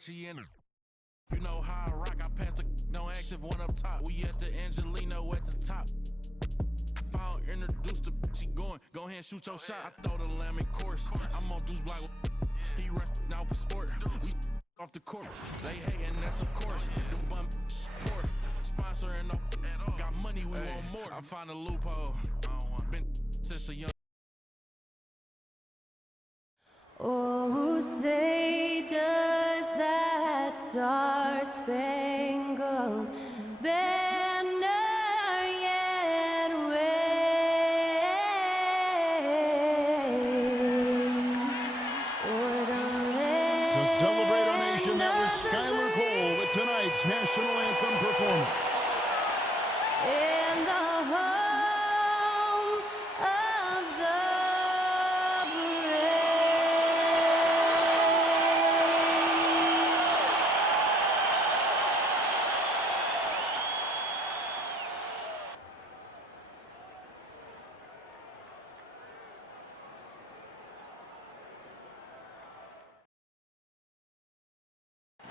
Versace in it. You know how I rock, I pass the don't ask if one up top. We at the Angelino at the top. If I don't introduce the she going, go ahead and shoot your shot. I throw the lamb in course. I'm on Deuce Block. He run now for sport. We off the court. They hating, that's of course. The bum poor. Sponsoring no got money, we want more. I find a loophole. Been since a young. Oh, say does that star-spangled banner yet wave o'er the land? To celebrate our nation, that was Skylar Cole with tonight's national anthem performance. In the home of the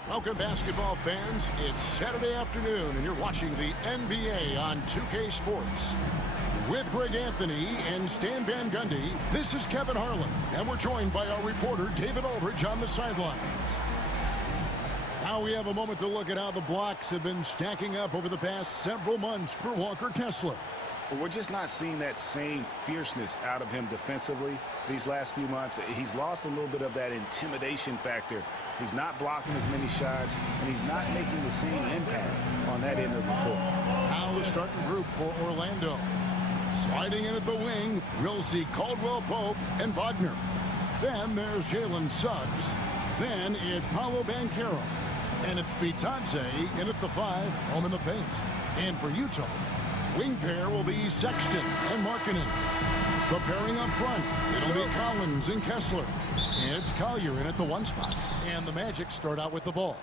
Welcome, basketball fans. It's Saturday afternoon, and you're watching the NBA on 2K Sports. With Greg Anthony and Stan Van Gundy, this is Kevin Harlan, and we're joined by our reporter, David Aldridge, on the sidelines. Now we have a moment to look at how the blocks have been stacking up over the past several months for Walker Kessler. We're just not seeing that same fierceness out of him defensively these last few months. He's lost a little bit of that intimidation factor. He's not blocking as many shots, and he's not making the same impact on that end of the floor. Now the starting group for Orlando. Sliding in at the wing, we'll see Caldwell Pope and Wagner. Then there's Jalen Suggs. Then it's Paolo Banchero. And it's Bitadze in at the 5, home in the paint. And for Utah, wing pair will be Sexton and Markkanen. The pairing up front, it'll be Collins and Kessler. And it's Collier in at the 1 spot. And the Magic start out with the ball.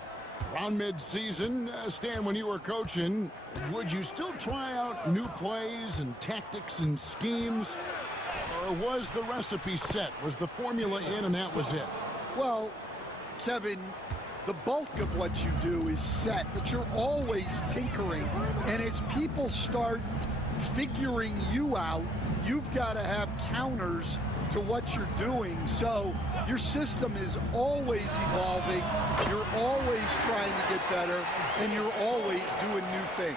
Around mid-season, Stan, when you were coaching, would you still try out new plays and tactics and schemes? Or was the recipe set? Was the formula in and that was it? Well, Kevin, the bulk of what you do is set, but you're always tinkering. And as people start figuring you out, you've got to have counters to what you're doing. So your system is always evolving. You're always trying to get better, and you're always doing new things.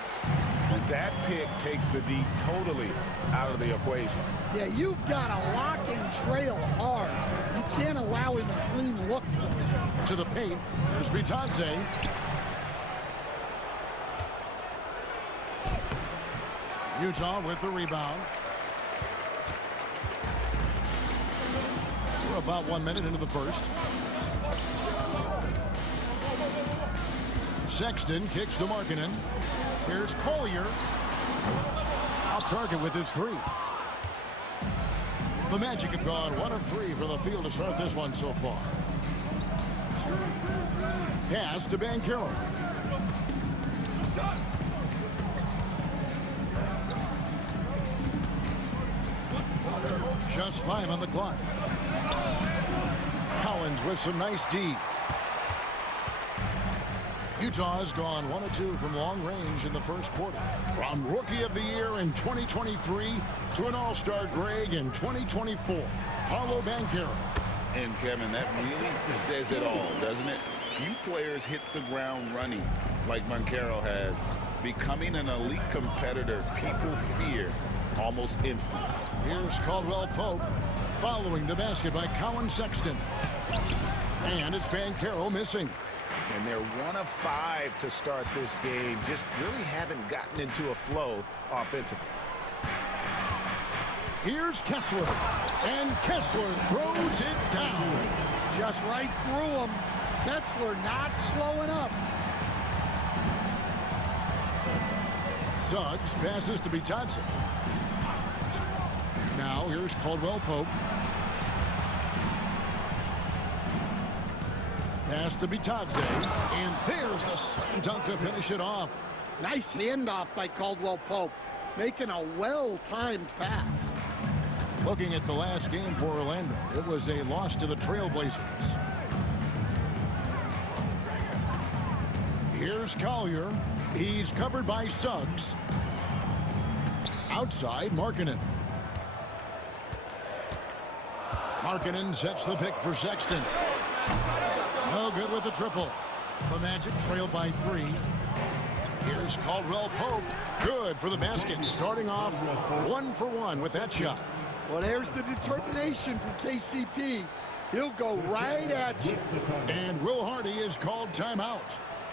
And that pick takes the D totally out of the equation. Yeah, you've got to lock and trail hard. You can't allow him a clean look from there. To the paint, there's Bitadze. Utah with the rebound. We're about 1 minute into the first. Sexton kicks to Markkanen. Here's Collier. Off target with his 3. The Magic have gone 1 of 3 from the field to start this one so far. Pass to Banchero. Just 5 on the clock. Collins with some nice D. Utah has gone 1 of 2 from long range in the first quarter. From Rookie of the Year in 2023 to an All-Star Greg in 2024, Paolo Banchero. And Kevin, that really says it all, doesn't it? Few players hit the ground running like Banchero has. Becoming an elite competitor, people fear almost instantly. Here's Caldwell Pope following the basket by Colin Sexton. And it's Banchero missing. And they're 1 of 5 to start this game. Just really haven't gotten into a flow offensively. Here's Kessler. And Kessler throws it down. Just right through him. Kessler not slowing up. Suggs passes to Bitadze. Now here's Caldwell Pope. Pass to Bitadze. And there's the slam dunk to finish it off. Nice handoff by Caldwell Pope. Making a well-timed pass. Looking at the last game for Orlando, it was a loss to the Trailblazers. Here's Collier. He's covered by Suggs. Outside, Markkanen. Markkanen sets the pick for Sexton. No good with the triple. The Magic trail by 3. Here's Caldwell Pope. Good for the basket. Starting off 1 for 1 with that shot. Well, there's the determination from KCP. He'll go right at you. And Will Hardy is called timeout.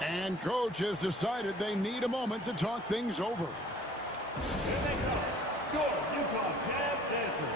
And coach has decided they need a moment to talk things over. Here they go. Score, Utah, 10 answers.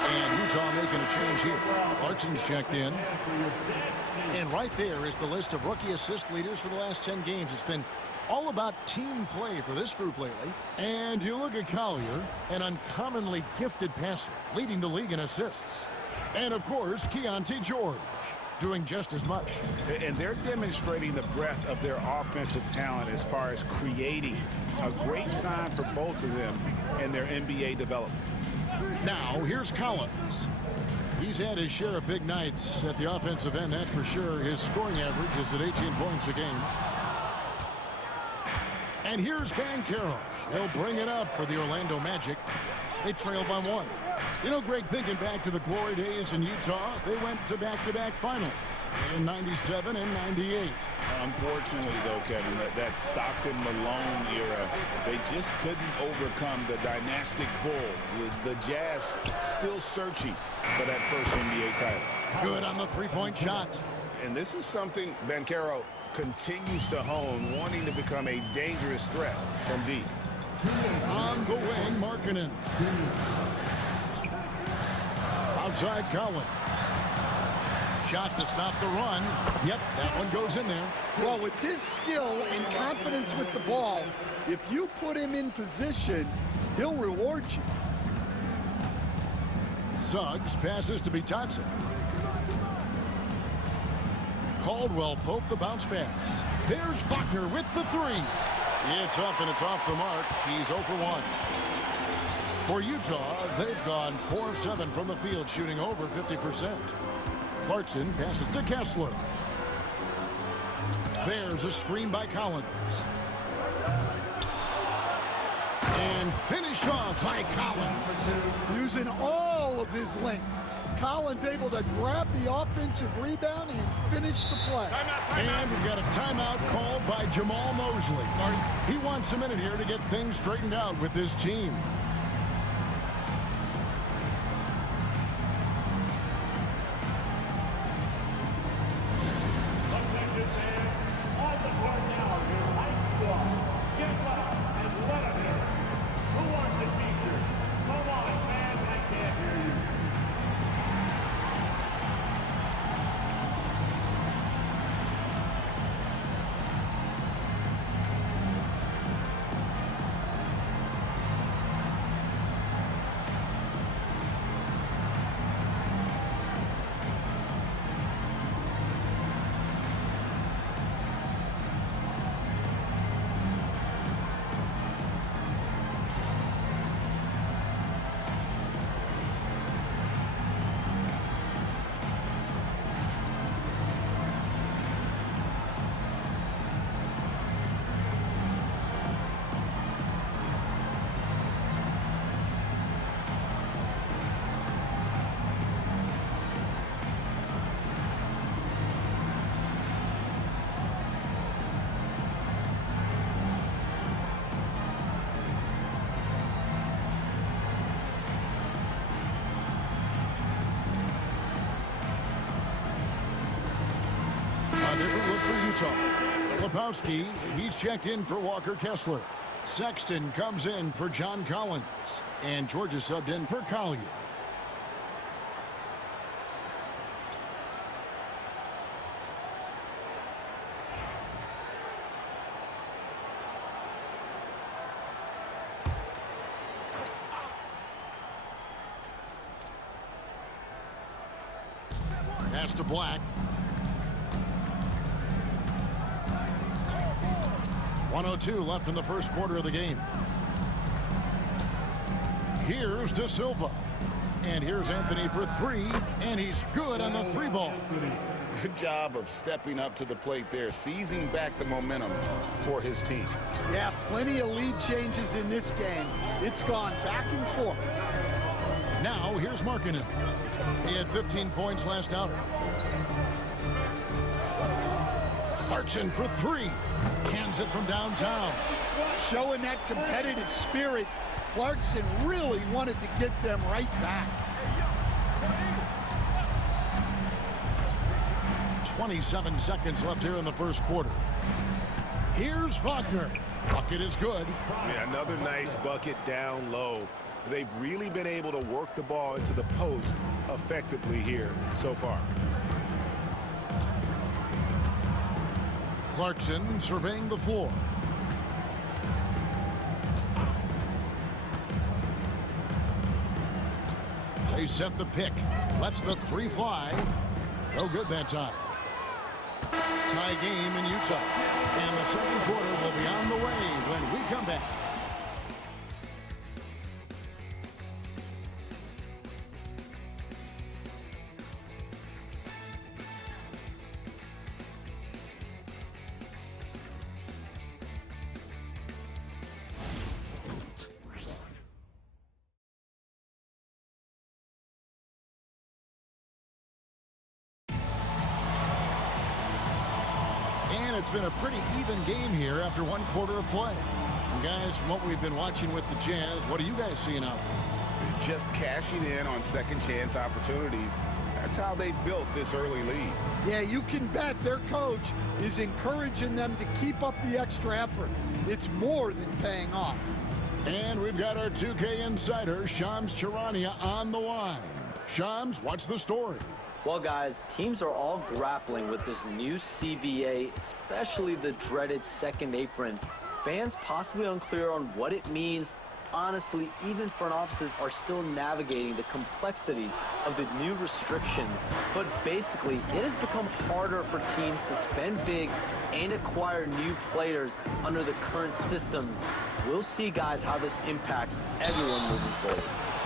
And Utah making a change here. Clarkson's checked in. And right there is the list of rookie assist leaders for the last 10 games. It's been all about team play for this group lately. And you look at Collier, an uncommonly gifted passer, leading the league in assists. And of course, Keontae George, doing just as much. And they're demonstrating the breadth of their offensive talent as far as creating. A great sign for both of them in their NBA development. Now, here's Collins. He's had his share of big nights at the offensive end, that's for sure. His scoring average is at 18 points a game. And here's Banchero. He'll bring it up for the Orlando Magic. They trail by 1. You know, Greg, thinking back to the glory days in Utah, they went to back-to-back finals in 97 and 98. Unfortunately, though, Kevin, that Stockton-Malone era, they just couldn't overcome the dynastic Bulls. The Jazz still searching for that first NBA title. Good on the three-point shot. And this is something Banchero continues to hone, wanting to become a dangerous threat from deep. On the wing, Markkanen. Outside Collins. Shot to stop the run. Yep, that one goes in there. Well, with his skill and confidence with the ball, if you put him in position, he'll reward you. Suggs passes to Bitadze. Caldwell Pope the bounce pass. There's Wagner with the 3. It's up and it's off the mark. He's 0 for 1. For Utah, they've gone 4 of 7 from the field, shooting over 50%. Clarkson passes to Kessler. There's a screen by Collins. And finish off by Collins. Using all of his length. Collins able to grab the offensive rebound and finish the play. And we've got a timeout called by Jamal Mosley. He wants a minute here to get things straightened out with his team. Filipowski. He's checked in for Walker Kessler. Sexton comes in for John Collins. And Georgia subbed in for Collier. Pass to Black. 1:02 left in the first quarter of the game. Here's De Silva. And here's Anthony for three. And he's good on the three ball. Good job of stepping up to the plate there, seizing back the momentum for his team. Yeah, plenty of lead changes in this game. It's gone back and forth. Now here's Markkanen. He had 15 points last outing. Clarkson for three. Hands it from downtown. Showing that competitive spirit, Clarkson really wanted to get them right back. 27 seconds left here in the first quarter. Here's Wagner. Bucket is good. Yeah, another nice bucket down low. They've really been able to work the ball into the post effectively here so far. Clarkson surveying the floor. They set the pick. Lets the three fly. No good that time. Tie game in Utah. And the second quarter will be on the way when we come back. It's been a pretty even game here after one quarter of play. And guys, from what we've been watching with the Jazz, what are you guys seeing out there? Just cashing in on second chance opportunities. That's how they built this early lead. Yeah, you can bet their coach is encouraging them to keep up the extra effort. It's more than paying off. And we've got our 2K insider, Shams Charania, on the line. Shams, what's the story? Well, guys, teams are all grappling with this new CBA, especially the dreaded second apron. Fans possibly unclear on what it means. Honestly, even front offices are still navigating the complexities of the new restrictions. But basically, it has become harder for teams to spend big and acquire new players under the current systems. We'll see, guys, how this impacts everyone moving forward.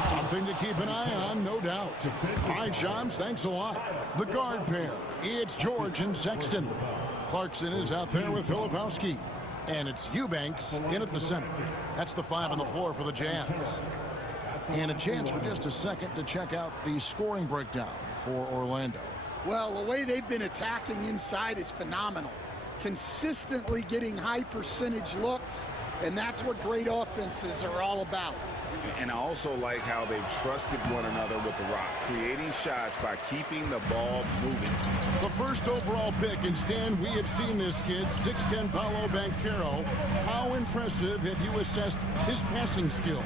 Something to keep an eye on, no doubt. All right, Shams, thanks a lot. The guard pair, it's George and Sexton. Clarkson is out there with Filipowski. And it's Eubanks in at the center. That's the five on the floor for the Jazz. And a chance for just a second to check out the scoring breakdown for Orlando. Well, the way they've been attacking inside is phenomenal. Consistently getting high percentage looks, and that's what great offenses are all about. And I also like how they've trusted one another with the rock, creating shots by keeping the ball moving. The first overall pick, and Stan, we have seen this kid, 6'10" Paolo Banchero. How impressive have you assessed his passing skill?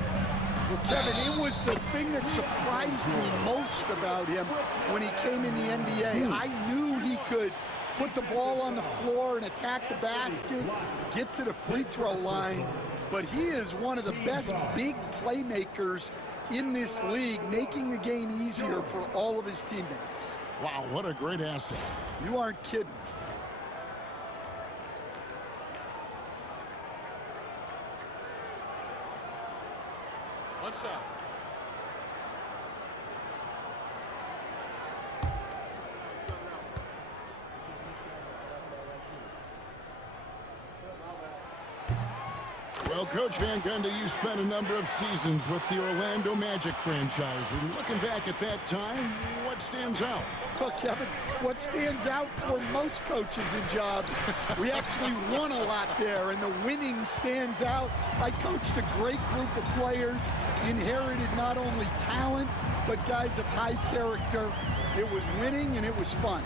Well, Kevin, it was the thing that surprised me most about him when he came in the NBA. I knew he could put the ball on the floor and attack the basket, get to the free throw line. But he is one of the best big playmakers in this league, making the game easier for all of his teammates. Wow, what a great asset. You aren't kidding. What's up? Well, Coach Van Gundy, you spent a number of seasons with the Orlando Magic franchise. And looking back at that time, what stands out? Well, Kevin, what stands out for most coaches and jobs, we actually won a lot there, and the winning stands out. I coached a great group of players, inherited not only talent, but guys of high character. It was winning, and it was fun.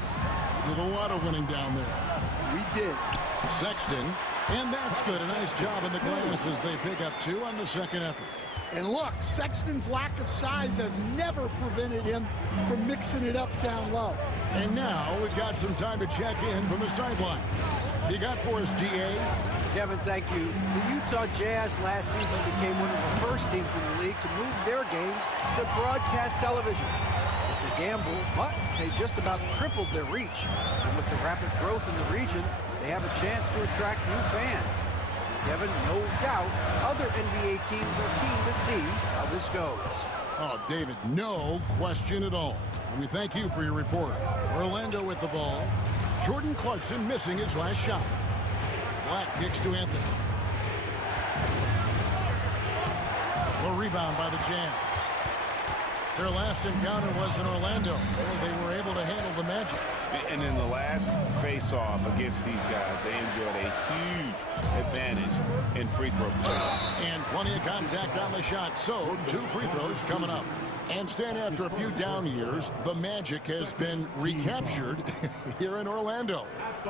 Did a lot of winning down there. We did. Sexton, and that's good. A nice job in the glass as they pick up 2 on the second effort. And look, Sexton's lack of size has never prevented him from mixing it up down low. And now we've got some time to check in from the sideline. You got for us, DA? Kevin, thank you. The Utah Jazz last season became one of the first teams in the league to move their games to broadcast television. It's a gamble, but they just about tripled their reach. And with the rapid growth in the region, they have a chance to attract new fans. Kevin, no doubt, other NBA teams are keen to see how this goes. Oh, David, no question at all. And we thank you for your report. Orlando with the ball. Jordan Clarkson missing his last shot. Black kicks to Anthony. The rebound by the Jazz. Their last encounter was in Orlando, where they were able to handle the Magic. And in the last face-off against these guys, they enjoyed a huge advantage in free throw play. And plenty of contact on the shot, so 2 free throws coming up. And Stan, after a few down years, the Magic has been recaptured here in Orlando.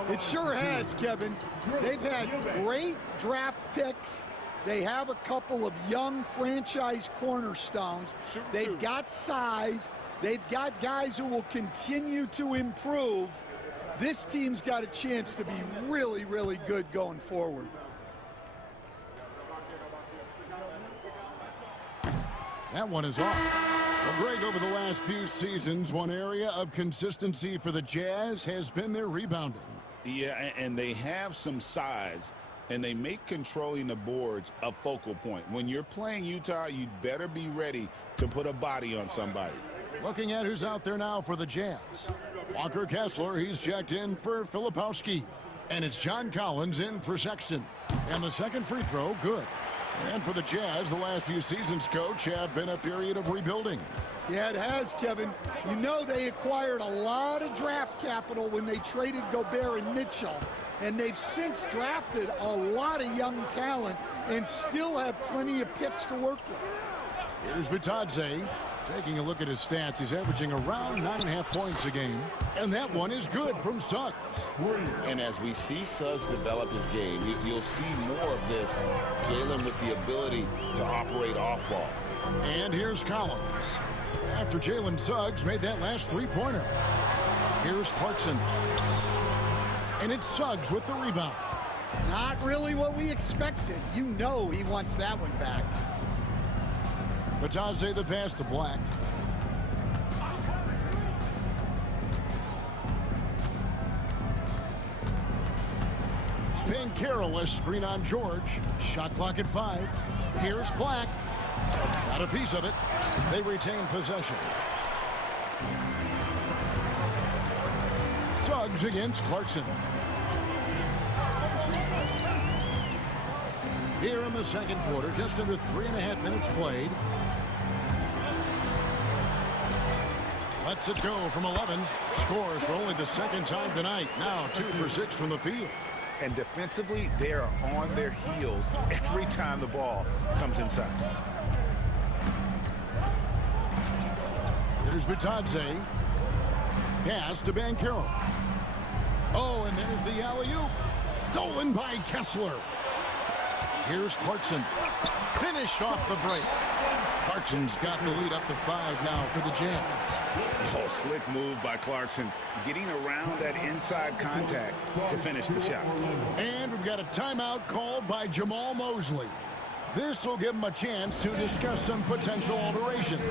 It sure has, Kevin. They've had great draft picks. They have a couple of young franchise cornerstones. They've got size. They've got guys who will continue to improve. This team's got a chance to be really, really good going forward. That one is off. Well, Greg, over the last few seasons, one area of consistency for the Jazz has been their rebounding. Yeah, and they have some size, and they make controlling the boards a focal point. When you're playing Utah, you'd better be ready to put a body on somebody. Looking at who's out there now for the Jazz. Walker Kessler, he's checked in for Filipowski. And it's John Collins in for Sexton. And the second free throw, good. And for the Jazz, the last few seasons, Coach, have been a period of rebuilding. Yeah, it has, Kevin. You know they acquired a lot of draft capital when they traded Gobert and Mitchell. And they've since drafted a lot of young talent and still have plenty of picks to work with. Here's Bitadze. Taking a look at his stats, he's averaging around 9.5 points a game. And that one is good from Suggs. And as we see Suggs develop his game, you'll see more of this. Jalen with the ability to operate off ball. And here's Collins. After Jalen Suggs made that last three-pointer. Here's Clarkson. And it's Suggs with the rebound. Not really what we expected. You know he wants that one back. Bitadze the pass to Black. Carroll, screen on George. Shot clock at 5. Here's Black. Got a piece of it. They retain possession. Suggs against Clarkson. Here in the second quarter, just under 3.5 minutes played. Lets it go from 11. Scores for only the second time tonight. Now 2 for 6 from the field. And defensively, they are on their heels every time the ball comes inside. Here's Bitadze. Pass to Banchero. Oh, and there's the alley-oop. Stolen by Kessler. Here's Clarkson. Finished off the break. Clarkson's got the lead up to 5 now for the Jazz. Oh, slick move by Clarkson, getting around that inside contact to finish the shot. And we've got a timeout called by Jamal Mosley. This will give him a chance to discuss some potential alterations.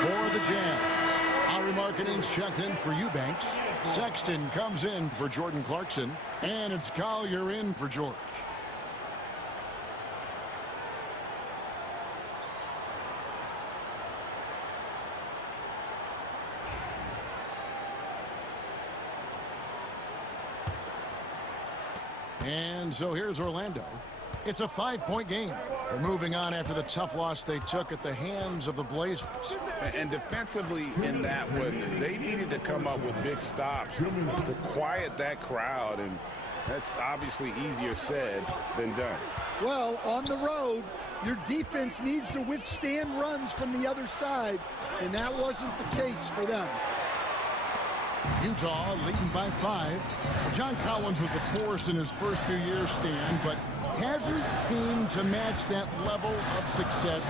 For the Jazz, Ari Markkanen's checked in for Eubanks. Sexton comes in for Jordan Clarkson. And it's Collier in for George. And so here's Orlando. It's a 5-point game. They're moving on after the tough loss they took at the hands of the Blazers. And defensively in that one, they needed to come up with big stops to quiet that crowd, and that's obviously easier said than done. Well, on the road, your defense needs to withstand runs from the other side, and that wasn't the case for them. Utah leading by 5. John Collins was a force in his first few years, Stan, but hasn't seemed to match that level of success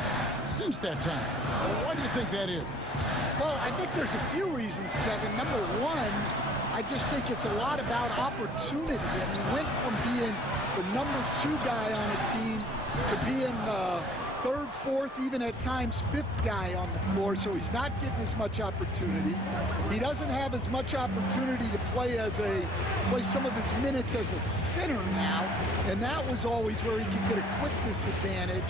since that time. Why do you think that is? Well, I think there's a few reasons, Kevin. Number one, I just think it's a lot about opportunity. And he went from being the number 2 guy on a team to being the 3rd, 4th, even at times 5th guy on the floor, so he's not getting as much opportunity. He doesn't have as much opportunity to play some of his minutes as a center now, and that was always where he could get a quickness advantage.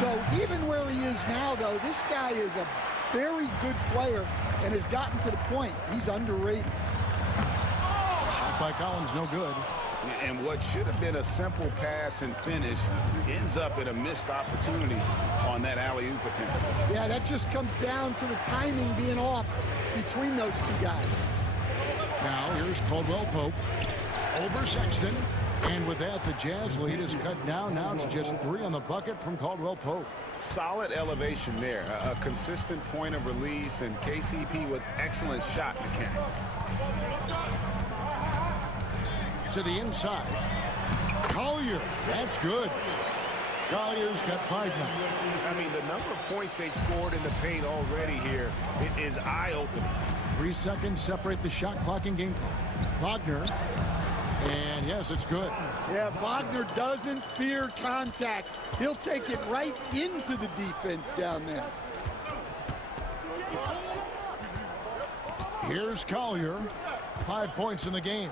So even where he is now, though, this guy is a very good player and has gotten to the point he's underrated. Shot by Collins, no good. And what should have been a simple pass and finish ends up in a missed opportunity on that alley-oop attempt. Yeah, that just comes down to the timing being off between those 2 guys. Now here's Caldwell Pope over Sexton. And with that, the Jazz lead is cut down now to just 3 on the bucket from Caldwell Pope. Solid elevation there, a consistent point of release, and KCP with excellent shot mechanics. To the inside. Collier, that's good. Collier's got 5 now. I mean, the number of points they've scored in the paint already here is eye-opening. 3 seconds separate the shot clock and game clock. Wagner. And yes, it's good. Yeah, Wagner doesn't fear contact. He'll take it right into the defense down there. Here's Collier. 5 points in the game.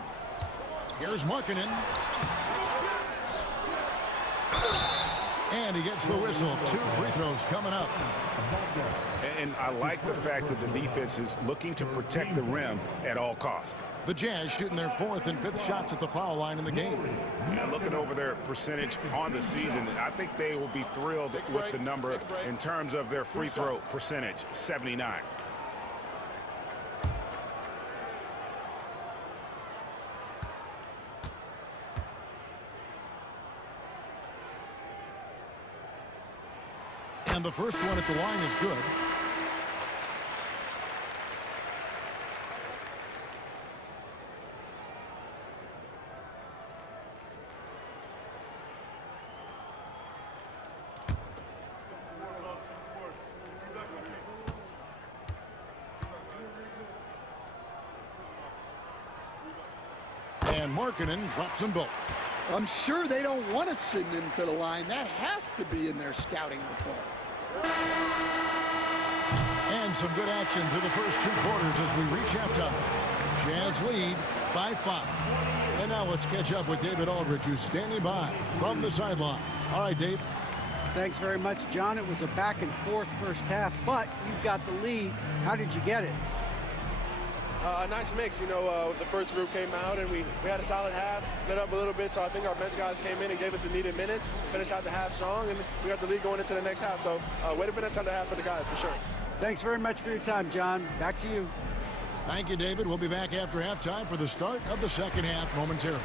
Here's Markkanen. And he gets the whistle. 2 free throws coming up. And I like the fact that the defense is looking to protect the rim at all costs. The Jazz shooting their 4th and 5th shots at the foul line in the game. And looking over their percentage on the season, I think they will be thrilled with the number in terms of their free throw percentage, 79. And the first one at the line is good. And Markkanen drops them both. I'm sure they don't want to send him to the line. That has to be in their scouting report. And some good action through the first 2 quarters as we reach halftime. Jazz lead by 5. And now let's catch up with David Aldridge, who's standing by from the sideline. All right, Dave. Thanks very much, John. It was a back and forth first half, but you've got the lead. How did you get it? A nice mix, you know. The first group came out and we had a solid half, lit up a little bit, so I think our bench guys came in and gave us the needed minutes, finished out the half strong, and we got the lead going into the next half. So way to finish on the half for the guys, for sure. Thanks very much for your time, John. Back to you. Thank you, David. We'll be back after halftime for the start of the second half momentarily.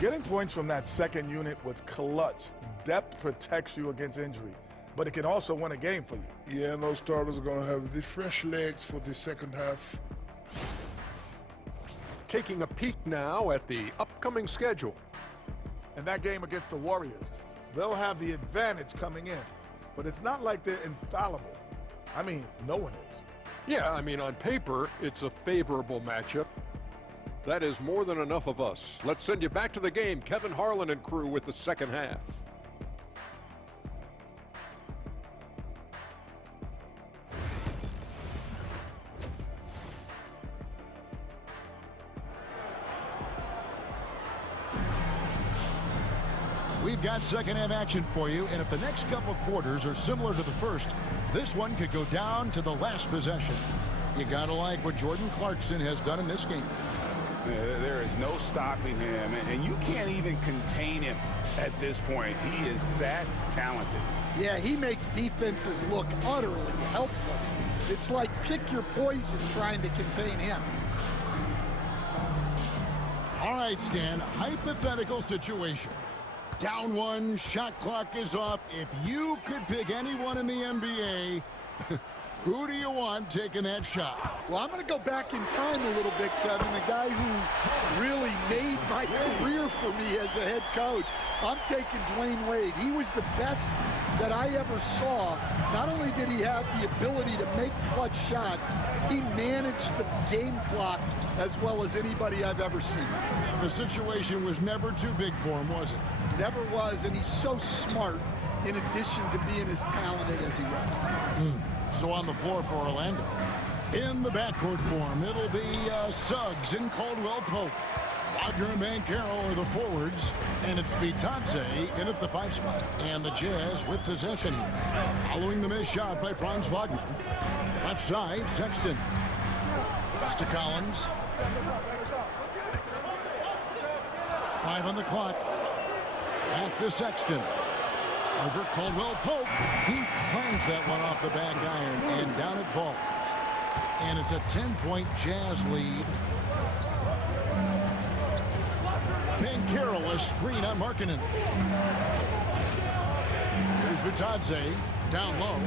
Getting points from that second unit was clutch. Depth protects you against injury, but it can also win a game for you. Yeah, and those starters are going to have the fresh legs for the second half. Taking a peek now at the upcoming schedule. And that game against the Warriors, they'll have the advantage coming in. But it's not like they're infallible. I mean, no one is. Yeah, I mean, on paper, it's a favorable matchup. That is more than enough of us. Let's send you back to the game. Kevin Harlan and crew with the second half. We've got second half action for you, and if the next couple quarters are similar to the first, this one could go down to the last possession. You gotta like what Jordan Clarkson has done in this game. There is no stopping him, and you can't even contain him at this point. He is that talented. Yeah, he makes defenses look utterly helpless. It's like pick your poison trying to contain him. All right, Stan, hypothetical situation. Down one, shot clock is off. If you could pick anyone in the NBA, who do you want taking that shot? Well, I'm going to go back in time a little bit, Kevin. The guy who really made my career for me as a head coach. I'm taking Dwayne Wade. He was the best that I ever saw. Not only did he have the ability to make clutch shots, he managed the game clock as well as anybody I've ever seen. The situation was never too big for him, was it? Never was, and he's so smart in addition to being as talented as he was. So on the floor for Orlando. In the backcourt form, it'll be Suggs and Caldwell Pope. Wagner and Banchero are the forwards, and it's Bitadze in at the 5 spot. And the Jazz with possession here. Following the missed shot by Franz Wagner. Left side, Sexton. Pass to Collins. 5 on the clock. Back to Sexton. Over Caldwell Pope. He clangs that one off the back iron, and down it falls. And it's a 10-point Jazz lead. Banchero, a screen on Markkanen. Here's Bitadze, down low.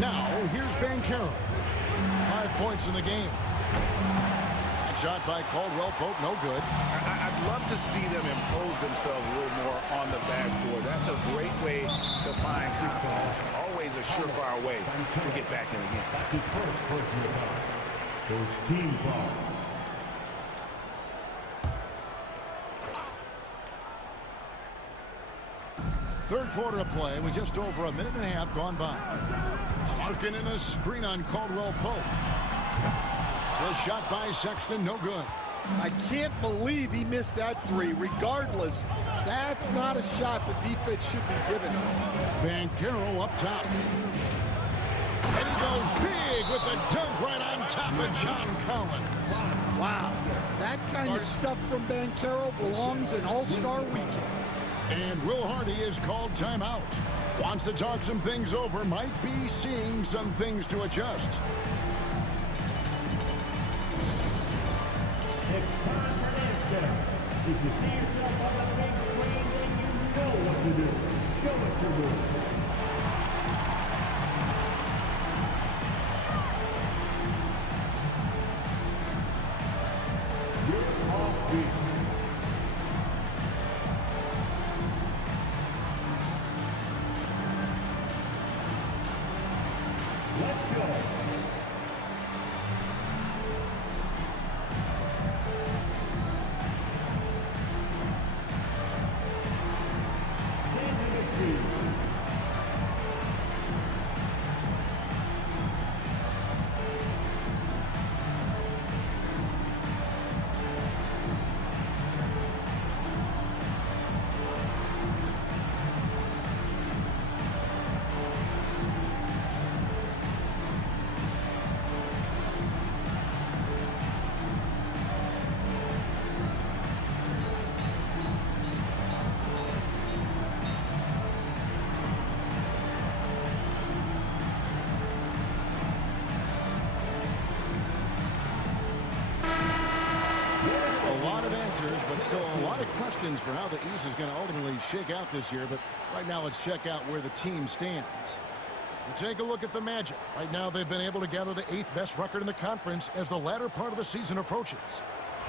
Now, here's Banchero. 5 points in the game. That shot by Caldwell Pope, no good. I'd love to see them impose themselves a little more on the backboard. That's a great way to find confidence. Always a surefire way to get back in the game. That's his first personal foul. First team foul. Third quarter of play with just over a minute and a half gone by. Markkanen a screen on Caldwell Pope. The shot by Sexton, no good. I can't believe he missed that three. Regardless, that's not a shot the defense should be giving him. Banchero up top. And he goes big with the dunk right on top of John Collins. Wow, that kind of stuff from Banchero belongs in All-Star Weekend. And Will Hardy is called timeout. Wants to talk some things over, might be seeing some things to adjust. It's time for an answer. If you see yourself on the big screen, then you know what to do. Show us your move. You're off beat. Let's go. But still a lot of questions for how the East is going to ultimately shake out this year. But right now, let's check out where the team stands. We'll take a look at the Magic. Right now, they've been able to gather the 8th best record in the conference as the latter part of the season approaches.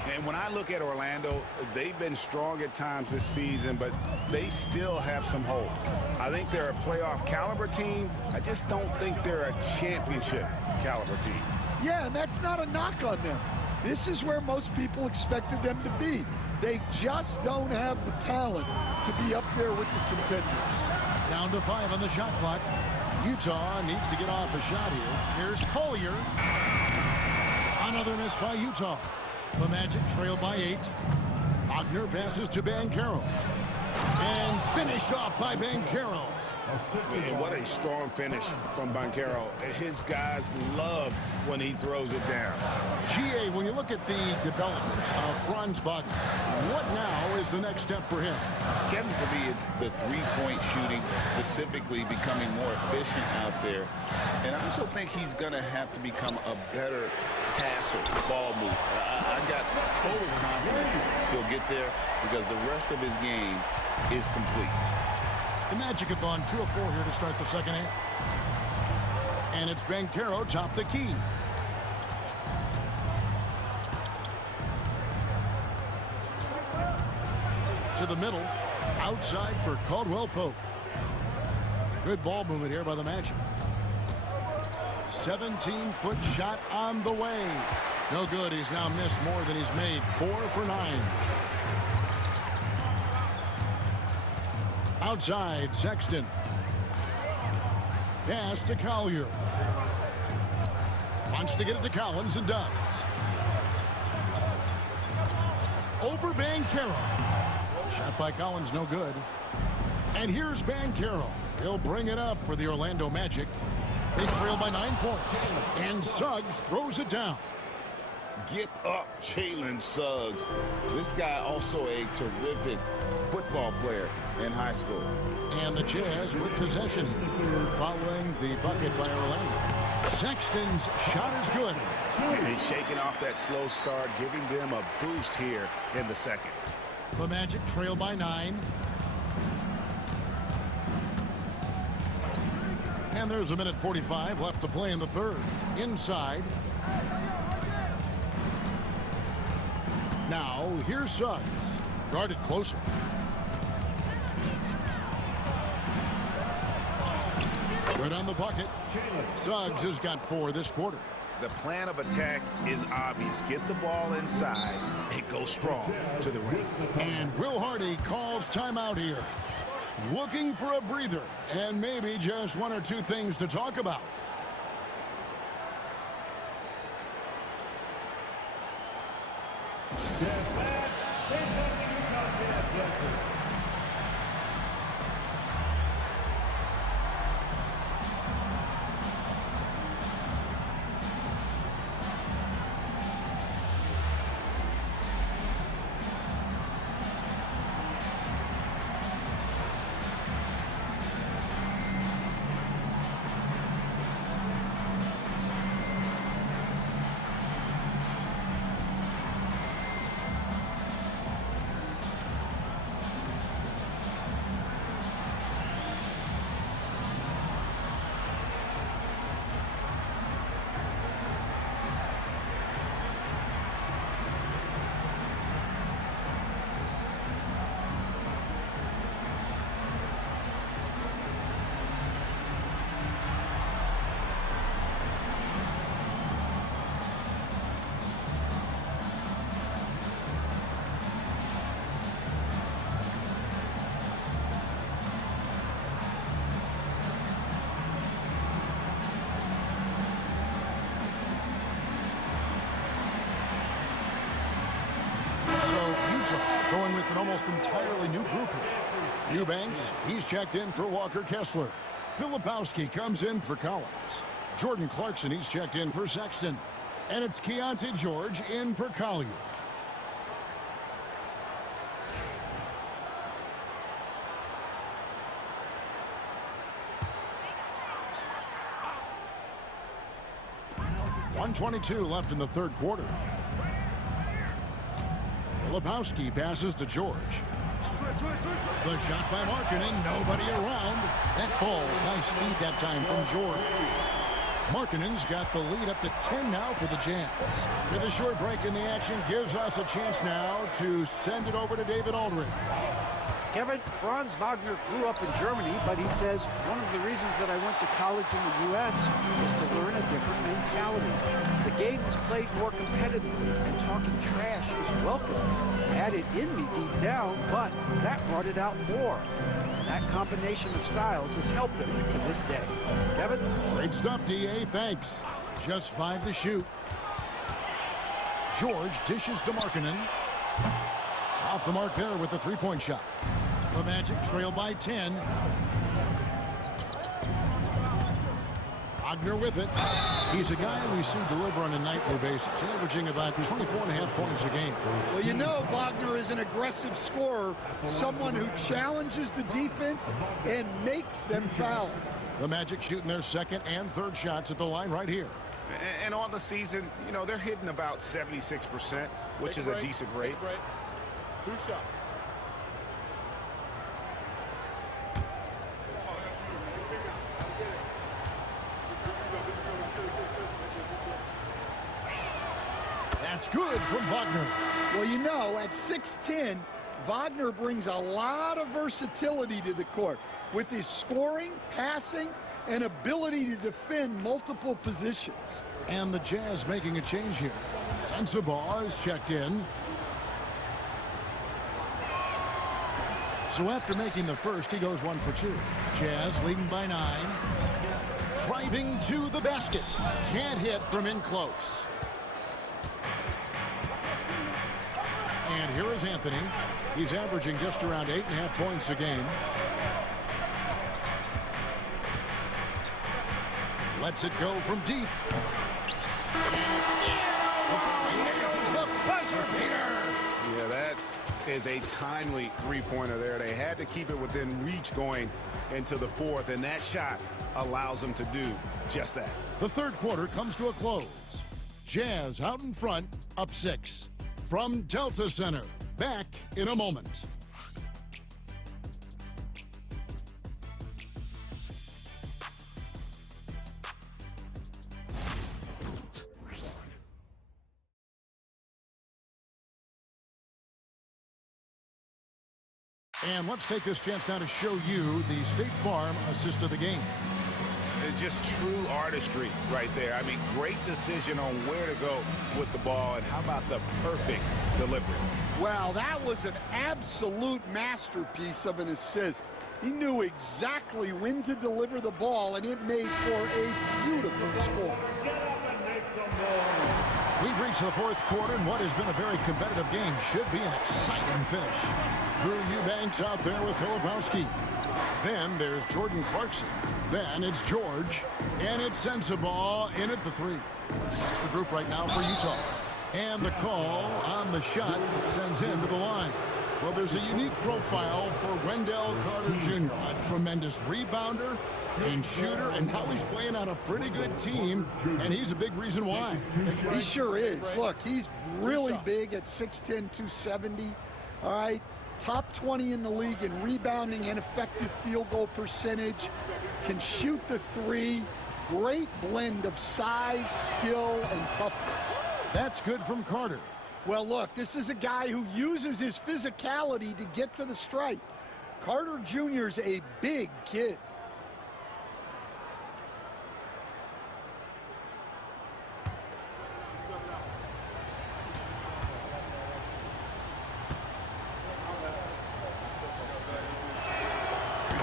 And when I look at Orlando, they've been strong at times this season, but they still have some holes. I think they're a playoff caliber team. I just don't think they're a championship caliber team. Yeah, and that's not a knock on them. This is where most people expected them to be. They just don't have the talent to be up there with the contenders. Down to 5 on the shot clock. Utah needs to get off a shot here. Here's Collier. Another miss by Utah. The Magic trail by 8. Wagner passes to Banchero. And finished off by Banchero. And what a strong finish from Banchero. His guys love when he throws it down. GA, when you look at the development of Franz Wagner, what now is the next step for him? Kevin, for me, it's the three-point shooting, specifically becoming more efficient out there. And I also think he's going to have to become a better passer, ball mover. I got total confidence he'll get there because the rest of his game is complete. The Magic have gone 2 of 4 here to start the second half. And it's Banchero top the key. To the middle, outside for Caldwell Pope. Good ball movement here by the Magic. 17-foot shot on the way. No good. He's now missed more than he's made. 4 for 9. Outside, Sexton. Pass to Collier. Wants to get it to Collins and does. Over Banchero. Shot by Collins, no good. And here's Banchero. He'll bring it up for the Orlando Magic. They trail by 9 points. And Suggs throws it down. Get up, Jalen Suggs. This guy also a terrific football player in high school. And the Jazz with possession here, following the bucket by Orlando. Sexton's shot is good. And he's shaking off that slow start, giving them a boost here in the second. The Magic trail by 9. And there's 1:45 left to play in the third. Inside. Now, here's Suggs. Guarded closely. Good on the bucket. Suggs has got 4 this quarter. The plan of attack is obvious. Get the ball inside and go strong to the rim. And Will Hardy calls timeout here. Looking for a breather and maybe just 1 or 2 things to talk about. Going with an almost entirely new group here. Eubanks, he's checked in for Walker Kessler. Filipowski comes in for Collins. Jordan Clarkson, he's checked in for Sexton. And it's Keontae George in for Collier. .122 left in the third quarter. Filipowski passes to George. The shot by Markkanen, nobody around. That falls. Nice feed that time from George. Markkanen's got the lead up to 10 now for the Jazz. With a short break in the action, gives us a chance now to send it over to David Aldridge. Kevin, Franz Wagner grew up in Germany, but he says one of the reasons that I went to college in the U.S. was to learn a different mentality. The game is played more competitively, and talking trash is welcome. I had it in me deep down, but that brought it out more. And that combination of styles has helped him to this day. Kevin? Great stuff, D.A. Thanks. Just 5 to shoot. George dishes to Markkanen. Off the mark there with the three-point shot. The Magic trail by 10. Wagner with it. He's a guy we see deliver on a nightly basis, averaging about 24.5 points a game. Well, you know Wagner is an aggressive scorer, someone who challenges the defense and makes them foul. The Magic shooting their second and third shots at the line right here. And on the season, you know, they're hitting about 76%, which is a decent rate. 2 shots. That's good from Wagner. Well, you know, at 6'10", Wagner brings a lot of versatility to the court with his scoring, passing, and ability to defend multiple positions. And the Jazz making a change here. Sensabaugh is checked in. So after making the first, he goes 1 for 2. Jazz leading by 9. Driving to the basket. Can't hit from in close. And here is Anthony. He's averaging just around 8.5 points a game. Lets it go from deep. And it's in. Nails the buzzer beater. Yeah, that is a timely three-pointer there. They had to keep it within reach going into the fourth, and that shot allows them to do just that. The third quarter comes to a close. Jazz out in front, up 6. From Delta Center, back in a moment. And let's take this chance now to show you the State Farm assist of the game. Just true artistry right there. I mean, great decision on where to go with the ball, and how about the perfect delivery? Well, that was an absolute masterpiece of an assist. He knew exactly when to deliver the ball, and it made for a beautiful score. We've reached the fourth quarter, and what has been a very competitive game should be an exciting finish. Drew Eubanks out there with Filipowski. Then there's Jordan Clarkson. Then it's George. And it's Sensabaugh in at the 3. That's the group right now for Utah. And the call on the shot that sends him to the line. Well, there's a unique profile for Wendell Carter Jr. A tremendous rebounder and shooter, and now he's playing on a pretty good team, and he's a big reason why. He sure is. Look, he's really big at 6'10", 270. All right. Top 20 in the league in rebounding and effective field goal percentage. Can shoot the 3. Great blend of size, skill, and toughness. That's good from Carter. Well, look, this is a guy who uses his physicality to get to the stripe. Carter Jr.'s a big kid.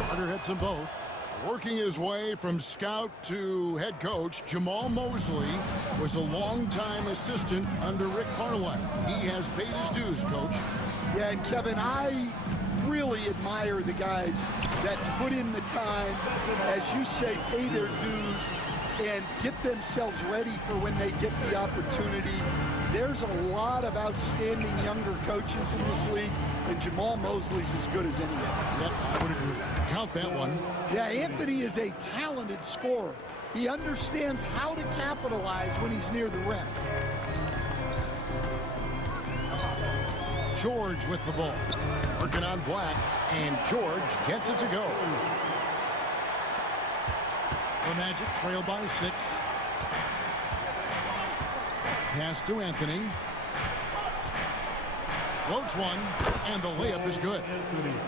Carter hits them both. Working his way from scout to head coach, Jamal Mosley was a longtime assistant under Rick Carlisle. He has paid his dues, Coach. Yeah, and Kevin, I really admire the guys that put in the time, as you say, pay their dues, and get themselves ready for when they get the opportunity. There's a lot of outstanding younger coaches in this league, and Jamal Mosley's as good as any of them. Yep, I would agree. Count that one. Yeah, Anthony is a talented scorer. He understands how to capitalize when he's near the rim. George with the ball. Working on Black, and George gets it to go. The Magic trail by 6. pass to Anthony. Floats one, and the layup is good.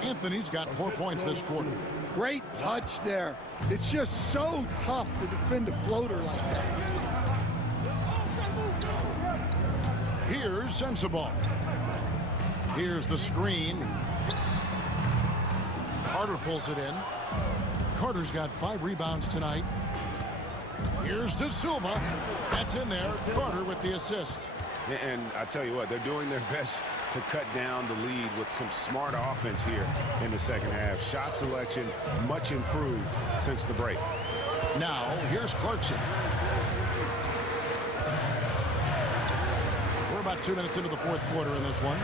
Anthony's got 4 points this quarter. Great touch there. It's just so tough to defend a floater like that. Here's Sensabaugh. Here's the screen. Carter pulls it in. Carter's got 5 rebounds tonight. Here's De Silva. That's in there. Carter with the assist. And I tell you what, they're doing their best to cut down the lead with some smart offense here in the second half. Shot selection much improved since the break. Now, here's Clarkson. We're about 2 minutes into the fourth quarter in this one.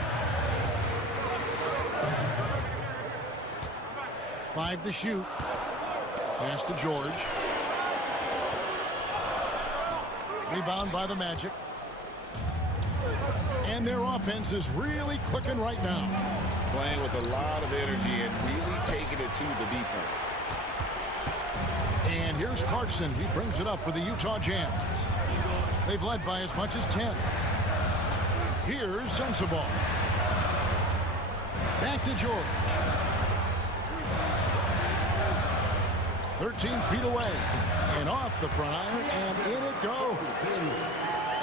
5 to shoot. Pass to George. Rebound by the Magic. And their offense is really clicking right now. Playing with a lot of energy and really taking it to the defense. And here's Clarkson. He brings it up for the Utah Jazz. They've led by as much as 10. Here's Sensabaugh. Back to George. 13 feet away. And off the front iron, and in it goes.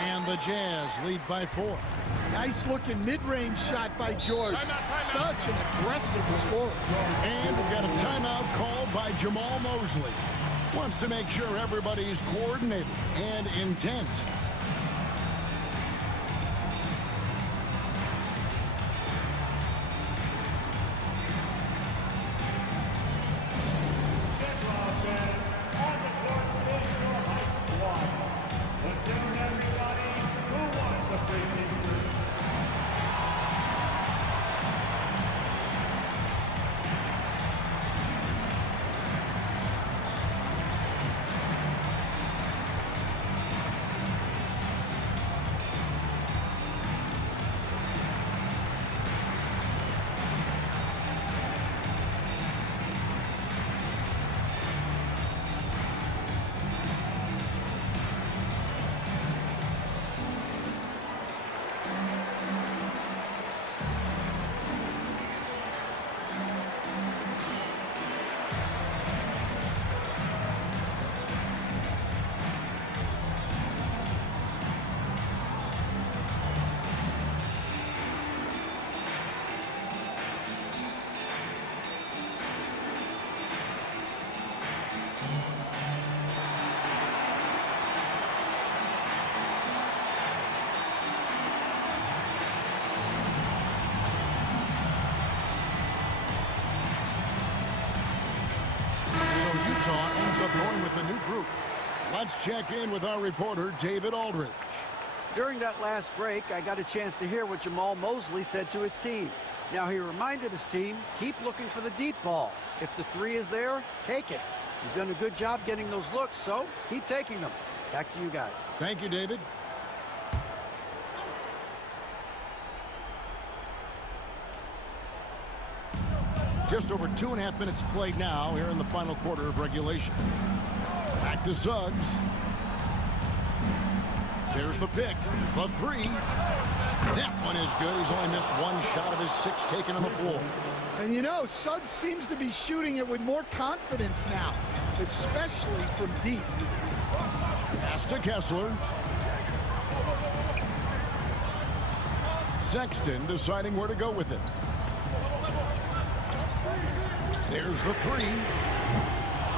And the Jazz lead by 4. Nice looking mid-range shot by George. Such an aggressive scorer. And we've got a timeout called by Jamal Mosley. Wants to make sure everybody's coordinated and intent. Utah ends up going with a new group. Let's check in with our reporter, David Aldridge. During that last break, I got a chance to hear what Jamal Mosley said to his team. Now, he reminded his team, keep looking for the deep ball. If the 3 is there, take it. You've done a good job getting those looks, so keep taking them. Back to you guys. Thank you, David. Just over 2.5 minutes played now here in the final quarter of regulation. Back to Suggs. There's the pick. The 3. That one is good. He's only missed 1 shot of his 6 taken on the floor. And you know, Suggs seems to be shooting it with more confidence now, especially from deep. Pass to Kessler. Sexton deciding where to go with it. There's the 3.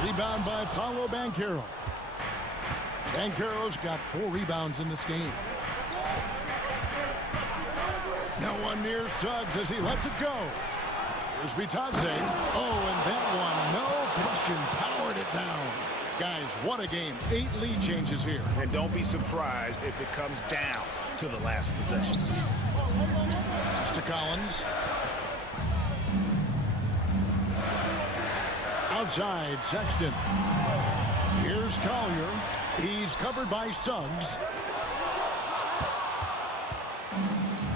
Rebound by Paolo Banchero. Banchero's got 4 rebounds in this game. No one near Suggs as he lets it go. Here's Bitadze. Oh, and that one, no question, powered it down. Guys, what a game. 8 lead changes here. And don't be surprised if it comes down to the last possession. Pass to Collins. Outside, Sexton. Here's Collier. He's covered by Suggs.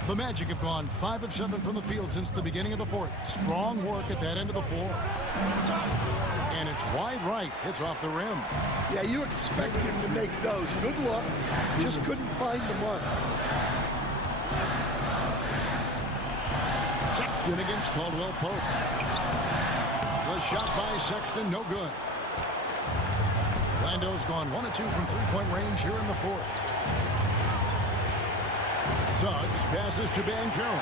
The Magic have gone 5 of 7 from the field since the beginning of the fourth. Strong work at that end of the floor. And it's wide right. Hits off the rim. Yeah, you expect him to make those. Good luck. Just couldn't find the mark. Sexton against Caldwell Pope. The shot by Sexton, no good. Orlando's gone 1 of 2 from three-point range here in the fourth. Suggs passes to Banchero.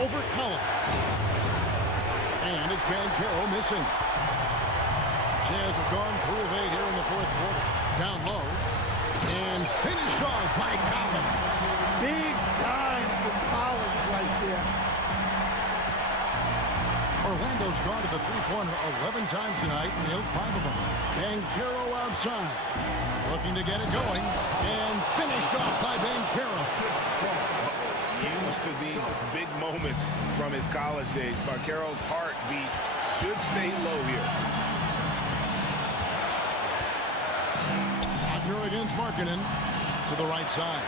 Over Collins. And it's Banchero missing. Jazz have gone 3 of 8 here in the fourth quarter. Down low. And finished off by Collins. Big time for Collins right there. Orlando's gone to the three-pointer 11 times tonight and nailed 5 of them. Banchero outside. Looking to get it going. And finished off by Banchero. Used to these big moments from his college days. Banchero's heartbeat should stay low here. Wagner against Markkanen to the right side.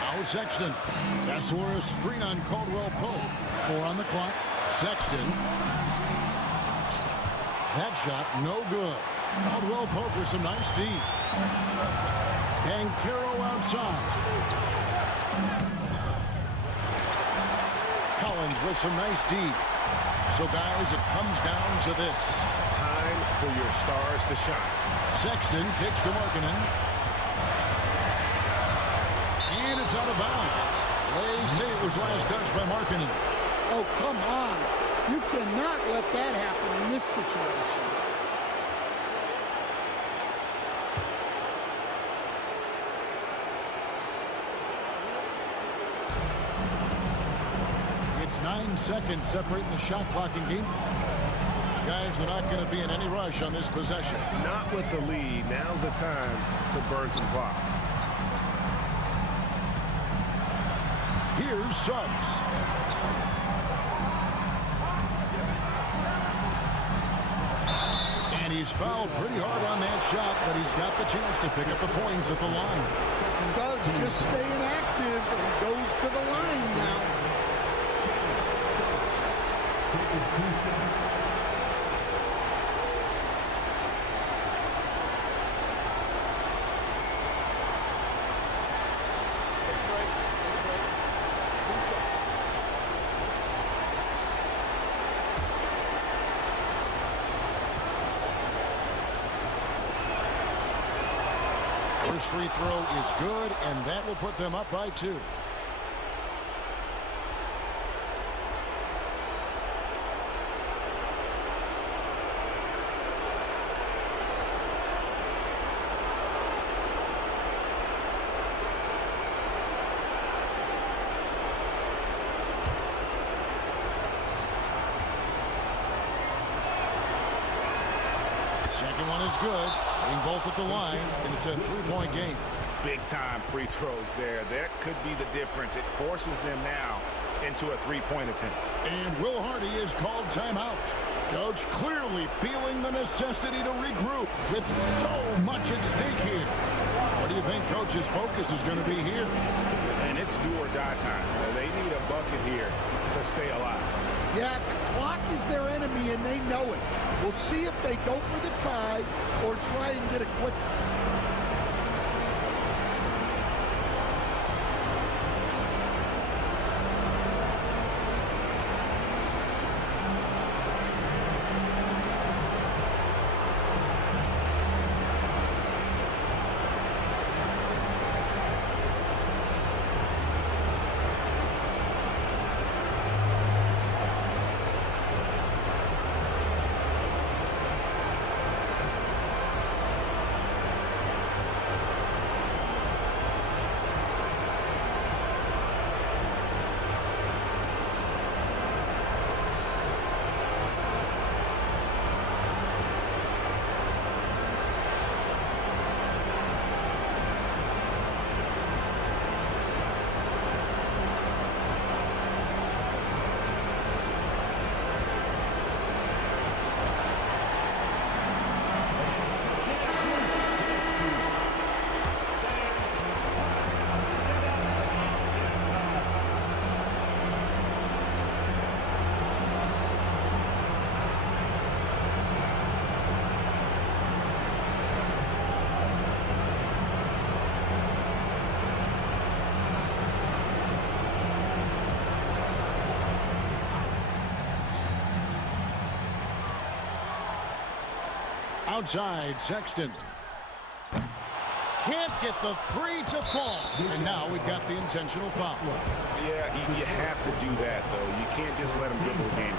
Now Sexton. That's for a screen on Caldwell Pope. 4 on the clock. Sexton. That shot no good. Caldwell Pope with some nice D. Banchero outside. Collins with some nice D. So guys, it comes down to this. Time for your stars to shine. Sexton kicks to Markkanen. And it's out of bounds. They say it was last touched by Markkanen. Oh, come on. You cannot let that happen in this situation. It's 9 seconds separating the shot clock and game clock. Guys, they're not going to be in any rush on this possession. Not with the lead. Now's the time to burn some clock. Here's Suggs. And he's fouled pretty hard on that shot, but he's got the chance to pick up the points at the line. Suggs just staying active and goes to the line now. First free throw is good, and that will put them up by 2. Second one is good. Hitting both at the line, and it's a three-point game. Big-time free throws there. That could be the difference. It forces them now into a three-point attempt. And Will Hardy is called timeout. Coach clearly feeling the necessity to regroup with so much at stake here. What do you think Coach's focus is going to be here? And it's do or die time. They need a bucket here to stay alive. Yeah, the clock is their enemy, and they know it. We'll see if they go for the tie or try and get a quick. Outside, Sexton. Can't get the three to fall. And now we've got the intentional foul. Yeah, you have to do that, though. You can't just let him dribble the game.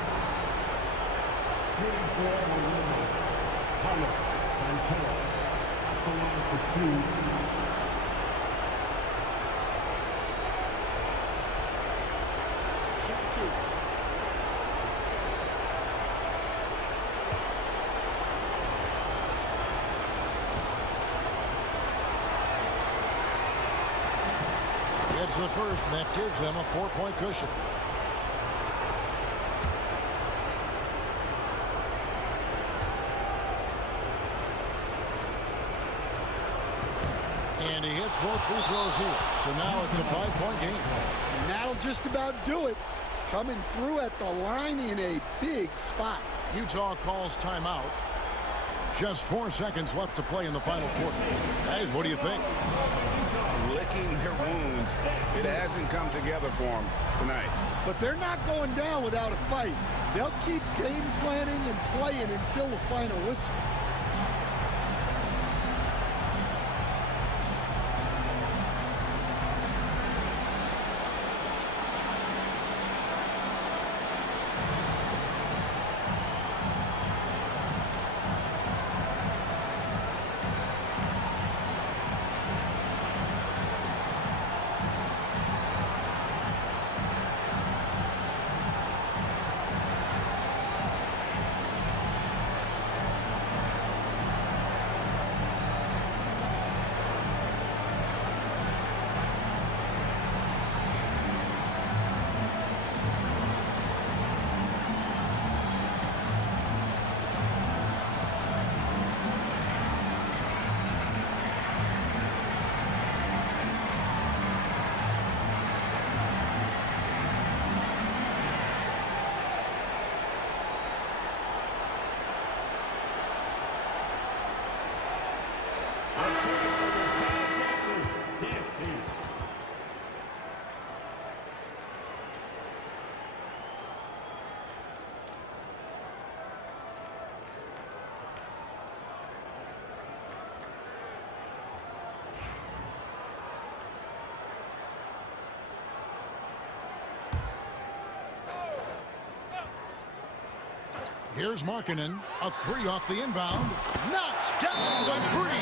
It's the first, and that gives them a 4-point cushion. And he hits both free throws here. So now it's a 5-point game. And that'll just about do it. Coming through at the line in a big spot. Utah calls timeout. Just 4 seconds left to play in the final quarter. Guys, what do you think? Licking their wounds. It hasn't come together for them tonight. But they're not going down without a fight. They'll keep game planning and playing until the final whistle. Here's Markkanen, a three off the inbound, knocks down the three.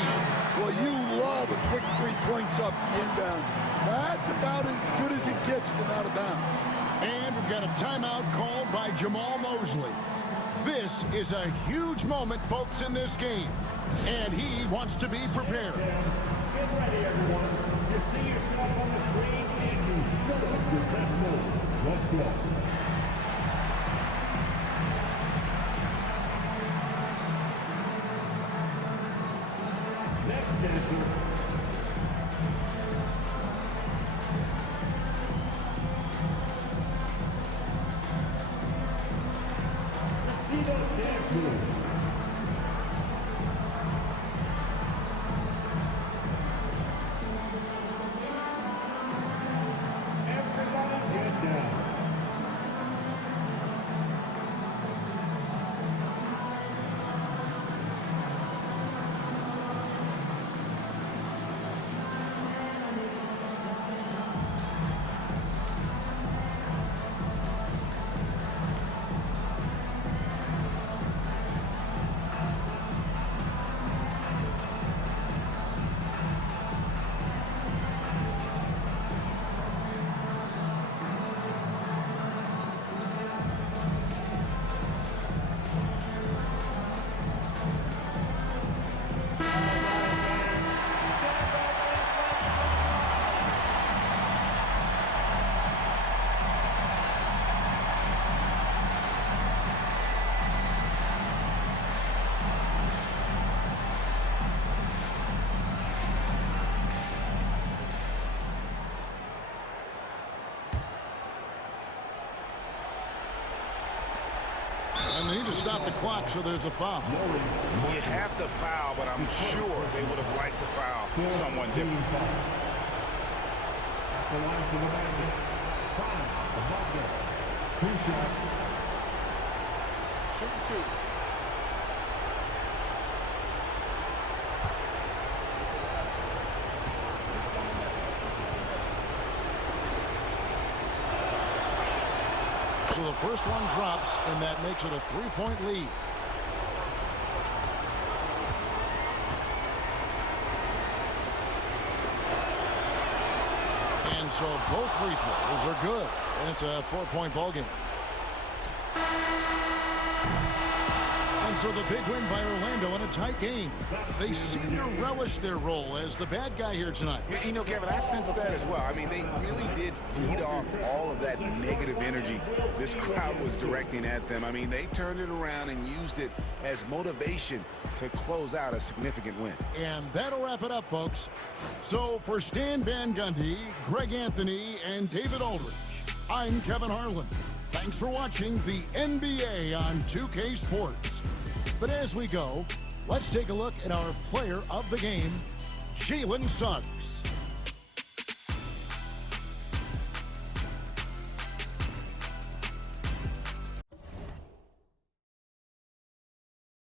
Well, you love a quick 3 points up the inbound. That's about as good as it gets from out of bounds. And we've got a timeout called by Jamal Mosley. This is a huge moment, folks, in this game. And he wants to be prepared. Get ready, everyone. You see yourself on the screen and you show us your best move. Let's go. Next dancer. Let's see those dance moves. Everybody get down. And they need to stop the clock, so there's a foul. You have to foul, but I'm sure they would have liked to foul someone different. At the line for the basket. Wagner. 2 shots. Shoot 2. So the first one drops, and that makes it a 3-point lead. And so both free throws are good, and it's a 4-point ball game. And so the big win by Orlando in a tight game. They seem to relish their role as the bad guy here tonight. You know, Kevin, I sense that as well. I mean, they really did feed off all of that negative energy this crowd was directing at them. I mean, they turned it around and used it as motivation to close out a significant win. And that'll wrap it up, folks. So for Stan Van Gundy, Greg Anthony, and David Aldridge, I'm Kevin Harlan. Thanks for watching the NBA on 2K Sports. But as we go, let's take a look at our player of the game, Jalen Suggs.